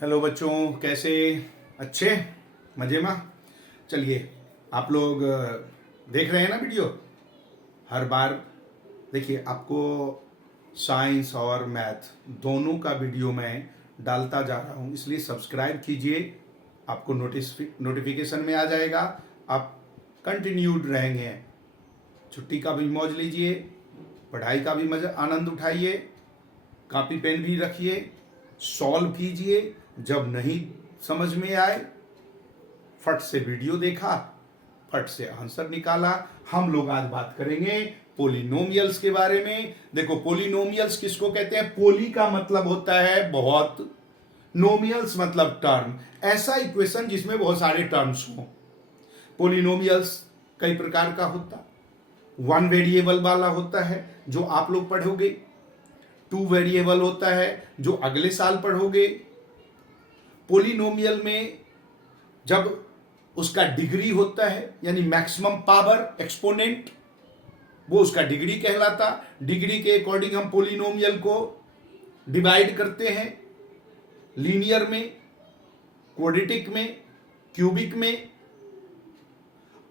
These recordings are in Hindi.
हेलो बच्चों, कैसे? अच्छे? मजे में? चलिए, आप लोग देख रहे हैं ना वीडियो हर बार। देखिए, आपको साइंस और मैथ दोनों का वीडियो मैं डालता जा रहा हूँ, इसलिए सब्सक्राइब कीजिए। आपको नोटिफिकेशन में आ जाएगा। आप कंटिन्यूड रहेंगे। छुट्टी का भी मौज लीजिए, पढ़ाई का भी मजा आनंद उठाइए। कॉपी पेन भी रखिए, सॉल्व कीजिए। जब नहीं समझ में आए, फट से वीडियो देखा, फट से आंसर निकाला। हम लोग आज बात करेंगे पोलिनोमियल्स के बारे में। देखो, पोलिनोमियल्स किसको कहते हैं? पोली का मतलब होता है बहुत, नोमियल्स मतलब टर्म, ऐसा इक्वेशन जिसमें बहुत सारे टर्म्स हों। पोलिनोमियल्स कई प्रकार का होता। वन वेरिएबल वाला होता है जो आप लोग पढ़ोगे। टू वेरिएबल होता है जो अगले साल पढ़ोगे। पोलिनोमियल में जब उसका डिग्री होता है, यानी मैक्सिमम पावर एक्सपोनेंट, वो उसका डिग्री कहलाता। डिग्री के अकॉर्डिंग हम पोलिनोमियल को डिवाइड करते हैं, लीनियर में, क्वाड्रेटिक में, क्यूबिक में।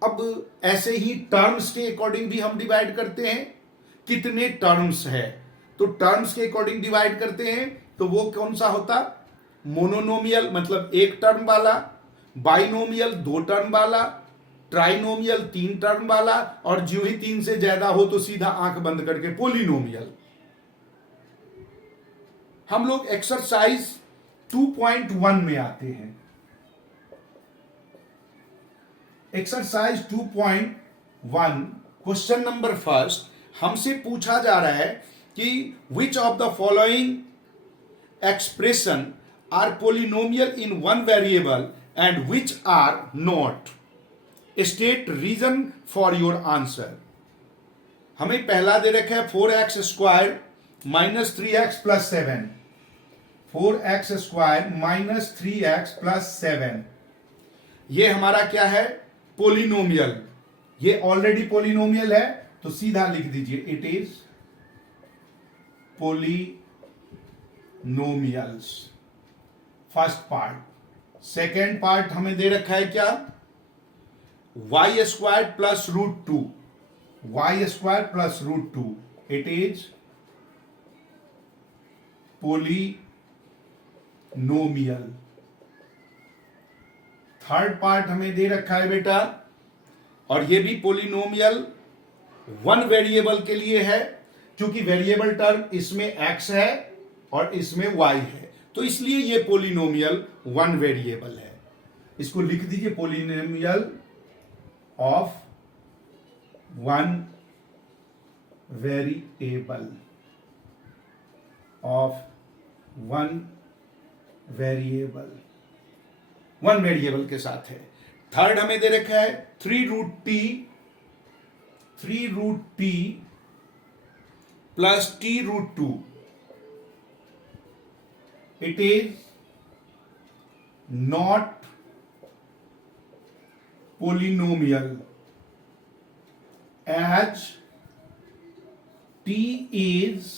अब ऐसे ही टर्म्स के अकॉर्डिंग भी हम डिवाइड करते हैं। कितने टर्म्स है, तो टर्म्स के अकॉर्डिंग डिवाइड करते हैं। तो वो कौन सा होता? मोनोनोमियल मतलब एक टर्म वाला, बाइनोमियल दो टर्म वाला, ट्राइनोमियल तीन टर्म वाला, और जो ही तीन से ज्यादा हो तो सीधा आंख बंद करके पोलिनोमियल। हम लोग एक्सरसाइज 2.1 में आते हैं। एक्सरसाइज 2.1 क्वेश्चन नंबर फर्स्ट हमसे पूछा जा रहा है कि which of the following expression are polynomial in one variable and which are not. State reason for your answer. हमें पहला दे रखा है 4x square minus 3x plus 7। 4x square minus 3x plus 7, ये हमारा क्या है? पोलिनोमियल। ये ऑलरेडी पोलिनोमियल है, तो सीधा लिख दीजिए it is polynomials. First part. Second part हमें दे रखा है क्या? Y square plus root two. Y square plus root two, it is polynomial. Third part हमें दे रखा है बेटा, और ये भी पोलिनोमियल वन वेरिएबल के लिए है, क्योंकि वेरिएबल टर्म इसमें x है और इसमें y है, तो इसलिए ये पोलिनोमियल वन वेरिएबल है। इसको लिख दीजिए polynomial of one variable. Of one variable, one variable के साथ है। थर्ड हमें दे रखा है 3√t plus t√2, it is not polynomial as t is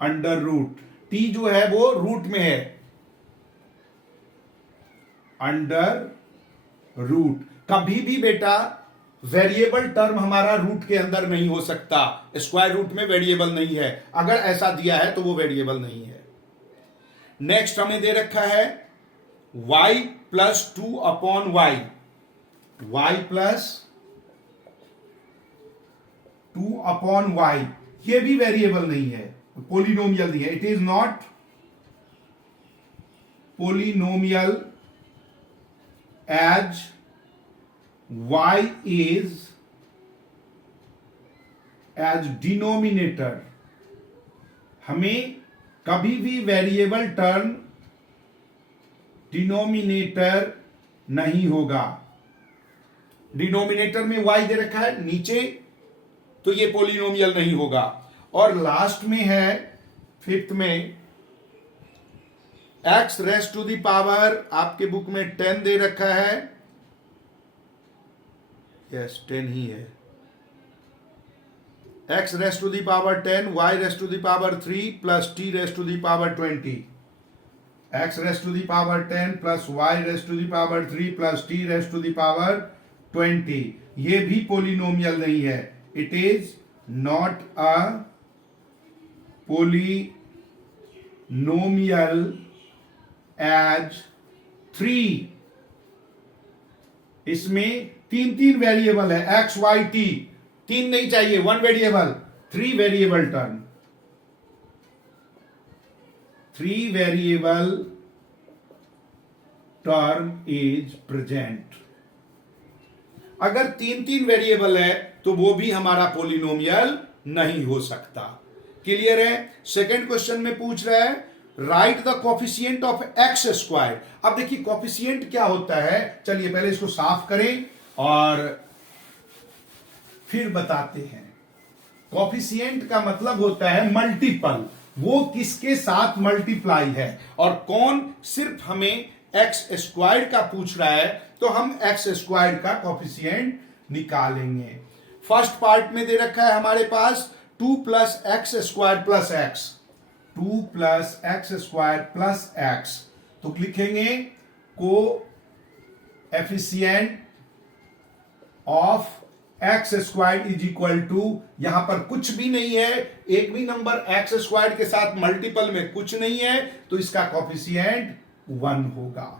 under root. t जो है वो रूट में है, अंडर रूट। कभी भी बेटा वेरिएबल टर्म हमारा रूट के अंदर नहीं हो सकता। स्क्वायर रूट में वेरिएबल नहीं है, अगर ऐसा दिया है तो वो वेरिएबल नहीं है। नेक्स्ट हमें दे रखा है y plus 2/y। y plus 2/y, ये भी वेरिएबल नहीं है, पोलिनोमियल नहीं है। It is not polynomial as y is as denominator. हमें कभी भी वेरिएबल टर्म डिनोमिनेटर नहीं होगा। डिनोमिनेटर में y दे रखा है नीचे, तो ये पोलिनोमियल नहीं होगा। और लास्ट में है फिफ्थ में x raised to the power, आपके बुक में 10 दे रखा है। यस, 10 ही है। x raised to the power 10 y raised to the power 3 plus t raised to the power 20, x raised to the power 10 plus y raised to the power 3 plus t raised to the power 20, ये भी पोलिनोमियल नहीं है, it is not a polynomial as 3। इसमें तीन वेरिएबल है, एक्स वाई टी, तीन नहीं चाहिए, one variable, 3 variable term, 3 variable term is present. अगर तीन वेरिएबल है तो वो भी हमारा पोलिनोमियल नहीं हो सकता। क्लियर है? सेकंड क्वेश्चन में पूछ रहा है right the coefficient of x square. अब देखिए कोफिशिएंट क्या होता है, चलिए पहले इसको साफ करें और फिर बताते हैं। कोफिशिएंट का मतलब होता है मल्टीपल, वो किसके साथ मल्टीप्लाई है, और कौन, सिर्फ हमें एक्स स्क्वायर का पूछ रहा है तो हम एक्स स्क्वायर का कोफिशिएंट निकालेंगे। फर्स्ट पार्ट में दे रखा है हमारे पास 2 plus x square plus x, 2 plus x square plus x, तो लिखेंगे coefficient of x square is equal to, यहां पर कुछ भी नहीं है, एक भी नंबर एक्स स्क्वायर के साथ मल्टीपल में कुछ नहीं है, तो इसका कोफिशिएंट 1 होगा।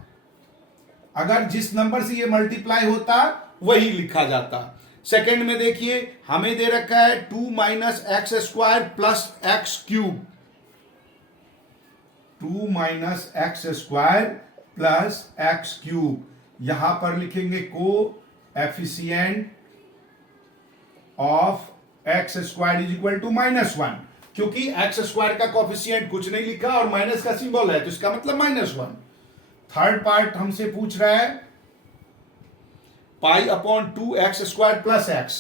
अगर जिस नंबर से ये मल्टीप्लाई होता वही लिखा जाता। सेकंड में देखिए हमें दे रखा है 2 minus x square plus x cube, 2 minus x square plus x cube, यहां पर लिखेंगे coefficient of x square is equal to -1, क्योंकि एक्स स्क्वायर का कोफिशिएंट कुछ नहीं लिखा और माइनस का सिंबल है तो इसका मतलब -1। थर्ड पार्ट हमसे पूछ रहा है pi upon 2 x square plus x,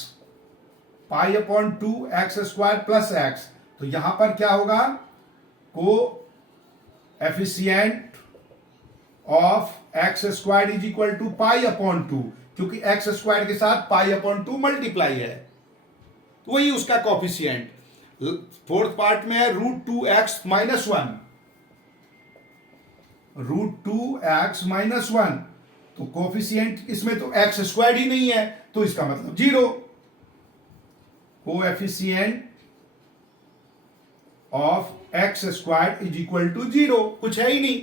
pi upon 2 x square plus x, तो यहां पर क्या होगा, coefficient of x square is equal to pi upon 2, क्योंकि एक्स स्क्वायर के साथ पाई अपॉन 2 मल्टीप्लाई है, तो वही उसका कोफिशिएंट। फोर्थ पार्ट में है √2x माइनस 1, √2x माइनस 1, तो कोफिशिएंट इसमें तो एक्स स्क्वायर ही नहीं है तो इसका मतलब 0, coefficient of x square is equal to 0, कुछ है ही नहीं।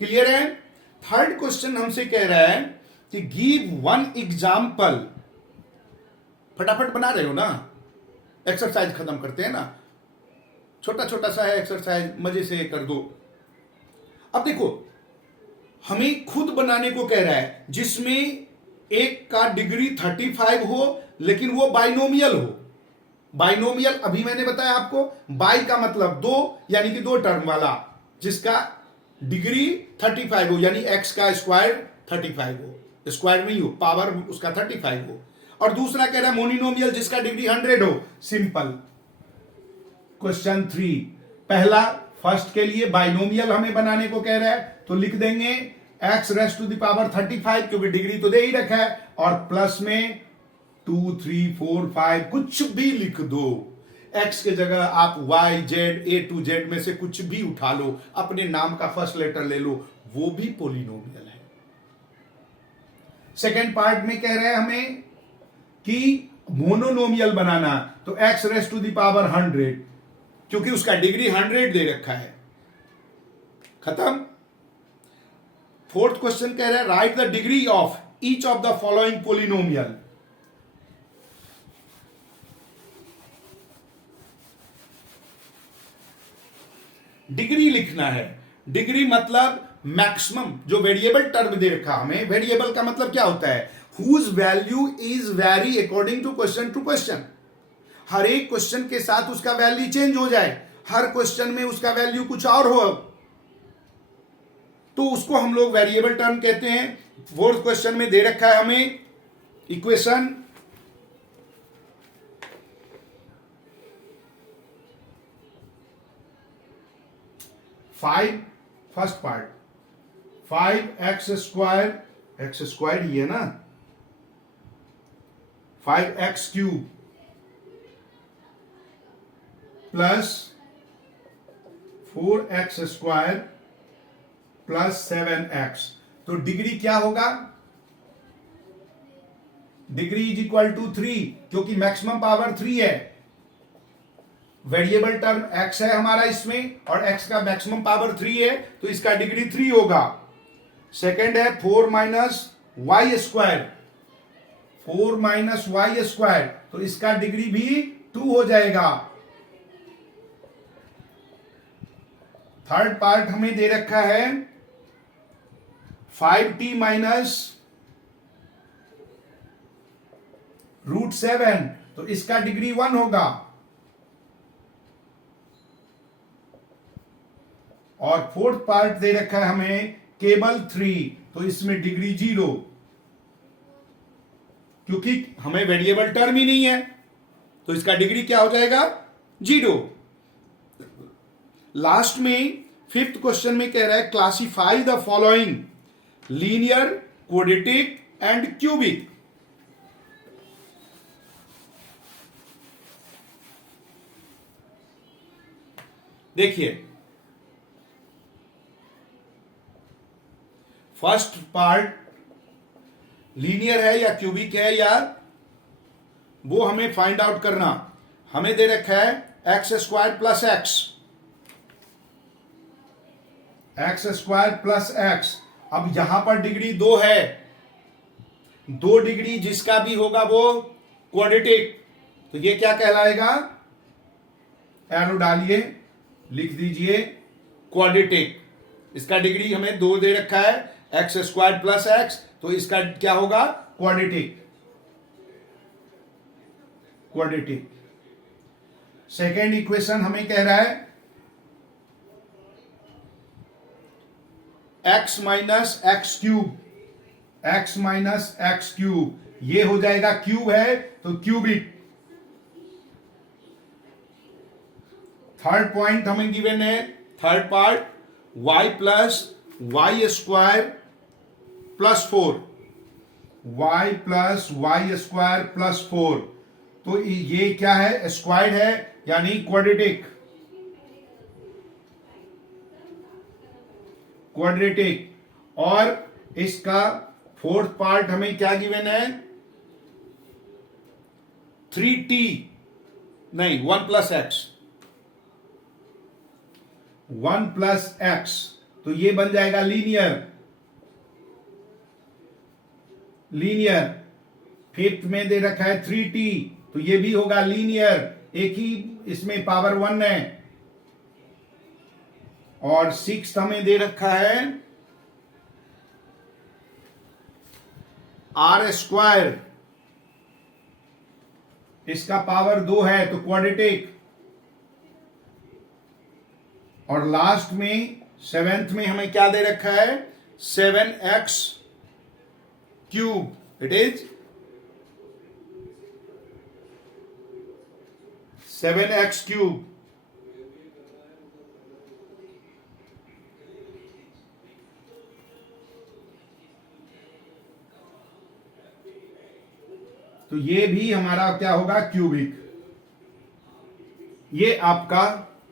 क्लियर है? थर्ड क्वेश्चन हमसे कह रहा है कि गिव 1 एग्जाम्पल, फटाफट बना रहे हो ना, एक्सरसाइज खत्म करते हैं ना, छोटा छोटा सा है एक्सरसाइज, मजे से कर दो। अब देखो हमें खुद बनाने को कह रहा है जिसमें एक का डिग्री 35 हो लेकिन वो बाइनोमियल हो। बाइनोमियल अभी मैंने बताया आपको, बाई का मतलब 2 यानी कि 2 टर्म वाला, जिसका डिग्री 35 हो, यानी एक्स का स्क्वायर 35 हो, स्क्वायर नहीं हो, पावर उसका 35 हो। और दूसरा कह रहा है मोनिनोमियल जिसका डिग्री 100 हो। सिंपल। क्वेश्चन 3 पहला, फर्स्ट के लिए बाइनोमियल हमें बनाने को कह रहा है तो लिख देंगे x raised to the power 35, क्योंकि डिग्री तो दे ही रखा है, और प्लस में 2 3 4 5 कुछ भी लिख दो। एक्स के जगह आप y z a to z में से कुछ भी उठा लो, अपने नाम का फर्स्ट लेटर ले लो, वो भी पोलिनोमियल है। सेकेंड पार्ट में कह रहे हैं हमें कि मोनोनोमियल बनाना, तो x raised to the power 100, क्योंकि उसका डिग्री 100 दे रखा है। खत्म। फोर्थ क्वेश्चन कह रहा है right the degree of each of the following polynomial. Degree लिखना है, डिग्री मतलब मैक्सिमम, जो वेरिएबल टर्म दे रखा हमें, वेरिएबल का मतलब क्या होता है, whose value is very according to question. हर एक क्वेश्चन के साथ उसका वैल्यू चेंज हो जाए, हर क्वेश्चन में उसका वैल्यू कुछ और हो, तो उसको हम लोग वेरिएबल टर्म कहते हैं। फोर्थ क्वेश्चन में दे रखा है हमें equation, first part 5x square, ये है ना, 5x cube plus 4x² plus 7x। तो डिग्री क्या होगा? डिग्री इज इक्वल टू 3, क्योंकि मैक्सिमम पावर 3 है। वेरिएबल टर्म x है हमारा इसमें, और x का मैक्सिमम पावर 3 है, तो इसका डिग्री 3 होगा। सेकेंड है 4 minus y square, 4 minus y square, तो इसका डिग्री भी 2 हो जाएगा। थर्ड पार्ट हमें दे रखा है 5t माइनस √7, तो इसका डिग्री 1 होगा। और फोर्थ पार्ट दे रखा है हमें केवल 3, तो इसमें डिग्री 0, क्योंकि हमें वेरिएबल टर्म ही नहीं है, तो इसका डिग्री क्या हो जाएगा? 0। लास्ट में फिफ्थ क्वेश्चन में कह रहा है classify the following linear, quadratic and cubic. देखिए, फर्स्ट पार्ट लीनियर है या क्यूबिक है, या वो हमें फाइंड आउट करना। हमें दे रखा है x² plus x² plus x। अब यहां पर डिग्री 2 है, 2 डिग्री जिसका भी होगा वो क्वाड्रेटिक, तो ये क्या कहलाएगा? एरो डालिए, लिख दीजिए क्वाड्रेटिक। इसका डिग्री हमें 2 दे रखा है, x² प्लस x, तो इसका क्या होगा? क्वाड्रेटिक। क्वाड्रेटिक। सेकेंड इक्वेशन हमें कह रहा है x minus x cube, x minus x cube, ये हो जाएगा क्यूब है तो क्यूबिक। थर्ड पॉइंट हमें गिवन है, third part y plus y² plus 4, y plus y² plus 4, तो ये क्या है? स्क्वायर्ड है, यानी क्वाड्रेटिक। क्वाड्रेटिक। और इसका फोर्थ पार्ट हमें क्या गिवन है? 3t, नहीं 1 प्लस x, 1 प्लस x, तो ये बन जाएगा लीनियर। लीनियर। फिफ्थ में दे रखा है 3t, तो ये भी होगा लीनियर, एक ही इसमें पावर 1 है। और सिक्स्थ हमें दे रखा है r², इसका पावर 2 है, तो क्वाड्रेटिक। और लास्ट में सेवेंथ में हमें क्या दे रखा है? 7x cube, it is 7x cube. तो ये भी हमारा क्या होगा? क्यूबिक। ये आपका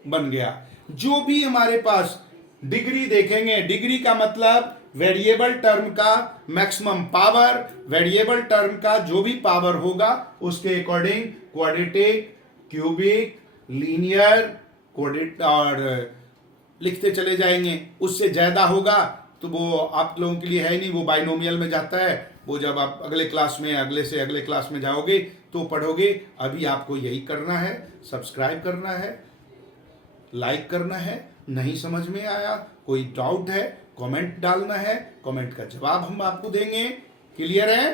बन गया। जो भी हमारे पास डिग्री देखेंगे, डिग्री का मतलब वेरिएबल टर्म का मैक्सिमम पावर, वेरिएबल टर्म का जो भी पावर होगा उसके according quadratic, cubic, linear, quadratic और लिखते चले जाएंगे। उससे ज्यादा होगा तो वो आप लोगों के लिए है नहीं, वो बाइनोमियल में जाता है। वो जब आप अगले क्लास में, अगले से अगले क्लास में जाओगे तो पढ़ोगे। अभी आपको यही करना है, सब्सक्राइब करना है, लाइक करना है। नहीं समझ में आया, कोई डाउट है, कमेंट डालना है, कमेंट का जवाब हम आपको देंगे। क्लियर है?